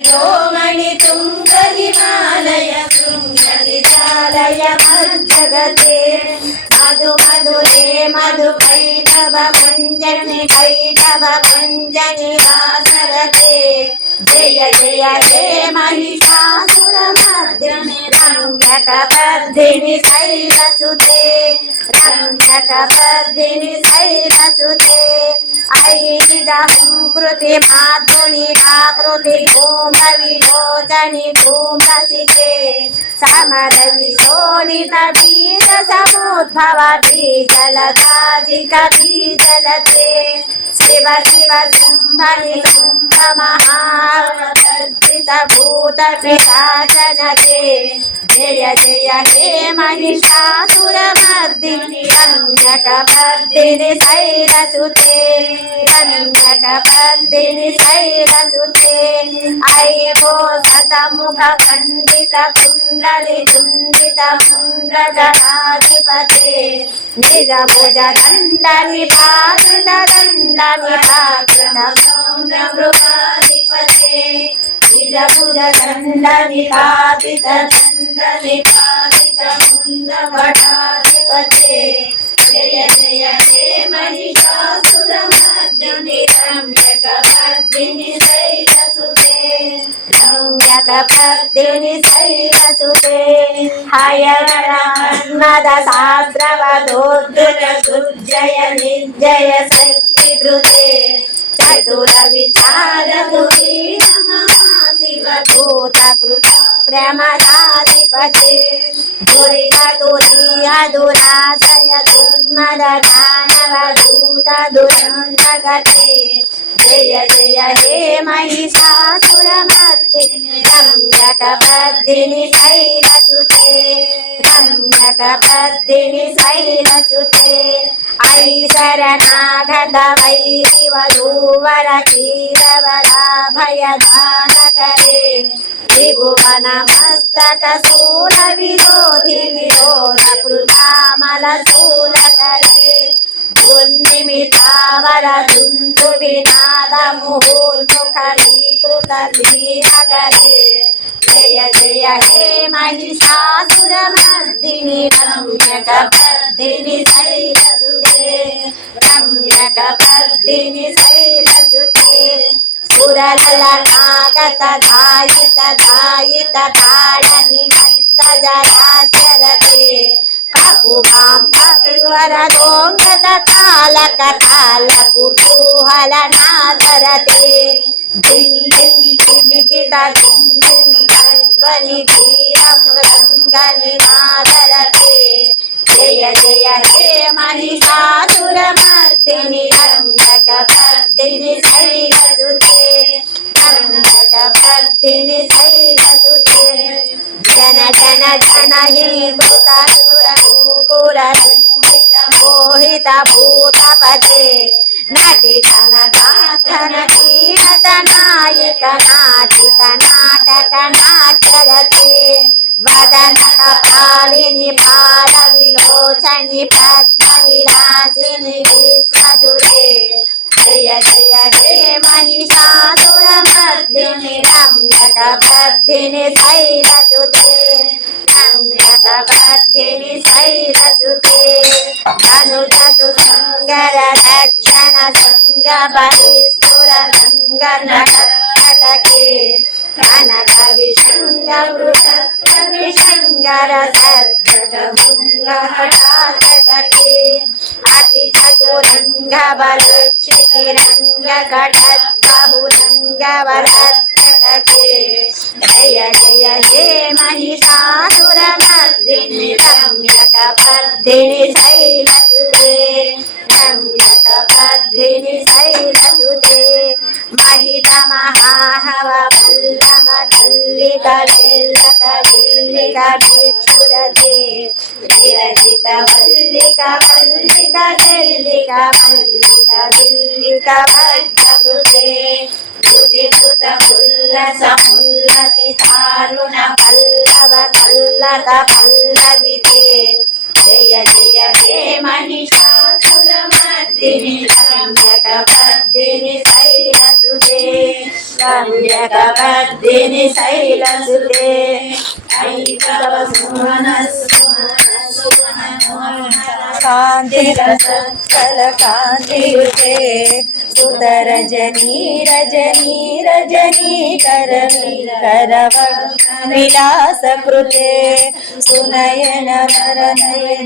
रोमणि तुंग हिमालय शृंगनिजालय मज्जगते मधु मधुरे मधु कैटभ भञ्जनि वासरते जय जय हे महिषासुरमर्दिनि रम्यकपर्दिनि शैलसुते रम्यकपर्दिनि शैलसुते ऐनिदहं कृति मातृनि आकृति धूम्रविलोचनि धूम्रसिके समरविशोणित बीज समुद्भव बीजलताधिक बीजलते शिव शिव शुम्भनि शुम्भ महावर्धित भूत पिशाचनते जय जय हे महिषासुरमर्दिनि रम्यकपर्दिनि शैलसुते रम्यकपर्दिनि शैलसुते ऐ भो शतमुख खण्डित कुण्डलि कुण्डित मुण्डगणाधिपते निज भुज दण्डनि पाकृत दण्डनि पाकृत सौम्रमृगाधिपते निज भुज दण्डनि पातित दण्डनि पातित मुण्डभटाधिपते जय जय हे महिषासुरमर्दिनि रम्यकपर्दिनि शैलसुते रम्यकपर्दिनि शैलसुते हयनद सहस्रवदोद्धृत दुर्जय निर्जय शक्तिभृते चतुर विचार शिवभूत कृत प्रमदाधिपते दुरिता दुराशय दुर्मद दानव दूत दुरन्तगते जय जय हे महिषासुरमर्दिनि रम्यकपर्दिनि शैलसुते रम्यकपर्दिनि शैलसुते ऐ शरणागत वैरिवधूवर क्षीरवराभयदानकरे त्रिभुवन मस्तक शूल विरोधि विरोध कृतामल शूलकरे दुर्निमितावर दुन्दु विनाद मुहुर्मुखरीकृत लीलकरे जय जय हे महिषासुरमर्दिनि रम्यकपर्दिनि शैलसुते रम्यकपर्दिनि शैलसुते सुरललानागत धायित धायित ताडनिमित्त जलाचरते कपुगां कपिवर दोङ्गत तालक ताल कुतूहल नादरते दिं दिं किमिकित दिं दिं ध्वनि धीरमृदङ्गनि नादरते जय जय हे महिषासुरमर्दिनि रम्यकपर्दिनि शैलसुते रम्यकपर्दिनि शैलसुते जन जन जन हि कृतसुरनूपुररञ्जित मोहित भूतपते नटित नटाथ नटीनत नायक नाटित नाटक नाट्यरते वदन कपालिनि पाल विलोचनि पद्मविलासिनि विश्वदुरे जय जय हे महिषासुरमर्दिनि रम्यकपर्दिनि शैलसुते रम्यकपर्दिनि शैलसुते धनुजसु संगर दक्षिण संग बलिस्तुर रंग नटके कनक विशंग वृषत्र विशंगर सद्गत भृंग हठातके अति चतुरंग बलक्षितिरंग घटत बहुरंग वरत्कटके जय जय हे महिषासुरमर्दिनि रम्यकपर्दिनि शैलसुते रम्यकपर्दिनि शैलसुते महित महाहव मल्लम तल्लिक वेल्लक विल्लिक भिक्षुरते विरचित वल्लिक वल्लिक चल्लिक मल्लिक विल्लिक भट्टभृते श्रुतिभृत पुल्लस पुल्लसि चारुण पल्लव पल्लत पल्लविते जय जय हे महिषासुरमर्दिनि रम्यकपर्दिनि शैलसुते सम्यकवर्धिनि शैलसुते कान्तिरसत्फलकान्तियुते सुतरजनी रजनी रजनी करविलासकृते सुनयन वरनयन